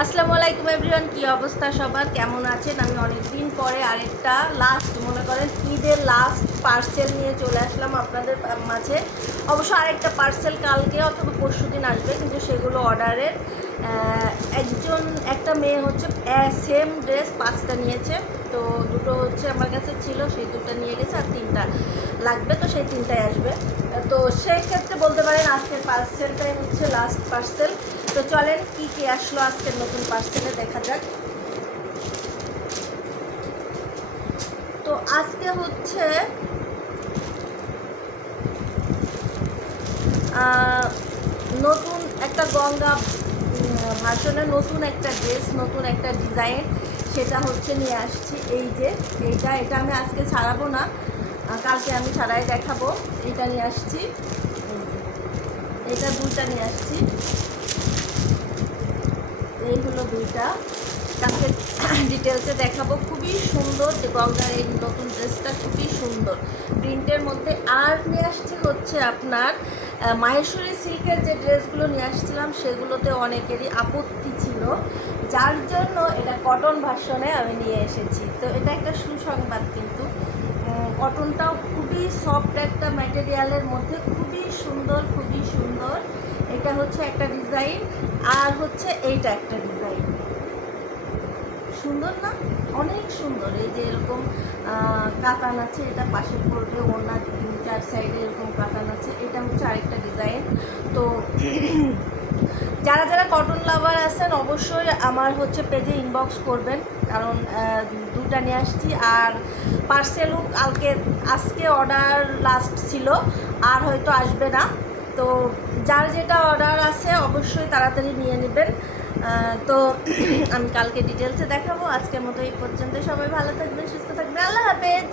আসসালামু আলাইকুম এভরিওয়ান, কি অবস্থা সবার, কেমন আছেন? আমি অনেকদিন পরে আরেকটা লাস্ট মনে করেন ঈদের লাস্ট পার্সেল নিয়ে চলে আসলাম আপনাদের মাঝে। অবশ্য আরেকটা পার্সেল কালকে অথবা পরশু দিন আসবে, কিন্তু সেগুলো অর্ডারের। একটা মেয়ে হচ্ছে সেম ড্রেস 5টা নিয়েছে, তো দুটো হচ্ছে আমার কাছে ছিল, সেই দুটো নিয়ে গেছে, আর 3টা লাগবে, তো সেই 3টাই আসবে। তো সেই ক্ষেত্রে বলতে পারেন আজকের পার্সেলটাই হচ্ছে লাস্ট পার্সেল। তো চলেন কি কি আসলো আজকের নতুন পার্সেলে দেখা যাক। তো আজকে হচ্ছে নতুন একটা গঙ্গা ভার্সনের নতুন একটা ড্রেস, নতুন একটা ডিজাইন, সেটা হচ্ছে নিয়ে আসছি। এই যে এটা আমি আজকে ছাড়াবো না, কালকে আমি ছাড়াই দেখাবো। এটা নিয়ে আসছি, এটা 2টা নিয়ে আসছি। এই হলো 2টা, কালকে ডিটেলসে দেখাবো। খুবই সুন্দর, যে গঙ্গার এই নতুন ড্রেসটা খুবই সুন্দর প্রিন্টের মধ্যে। আর নিয়ে আসছি হচ্ছে আপনার মাহেশ্বরী সিল্কের যে ড্রেসগুলো নিয়ে আসছিলাম, সেগুলোতে অনেকেরই আপত্তি ছিল, যার জন্য এটা কটন ভার্সনে আমি নিয়ে এসেছি। তো এটা একটা সুসংবাদ, কিন্তু কটনটাও খুবই সফট একটা ম্যাটেরিয়ালের মধ্যে, খুবই সুন্দর, খুবই সুন্দর। এটা হচ্ছে একটা ডিজাইন, আর হচ্ছে এইটা একটা ডিজাইন। সুন্দর না? অনেক সুন্দর। এই যে এরকম কাতান আছে, এটা পাশে পড়বে, ওনার 4 সাইডে এরকম কাতান আছে। এটা হচ্ছে আরেকটা ডিজাইন। তো যারা যারা কটন লাভার আছেন অবশ্যই আমার হচ্ছে পেজে ইনবক্স করবেন, কারণ 2টা নিয়ে আসছি। আর পার্সেলও আজকে অর্ডার লাস্ট ছিল, আর হয়তো আসবে না। তো যার যেটা অর্ডার আছে অবশ্যই তাড়াতাড়ি নিয়ে নেবেন। তো আমি কালকে ডিটেলসে দেখাবো। আজকের মতো এই পর্যন্ত, সবাই ভালো থাকবেন, সুস্থ থাকবেন, আল্লাহ হাফেজ।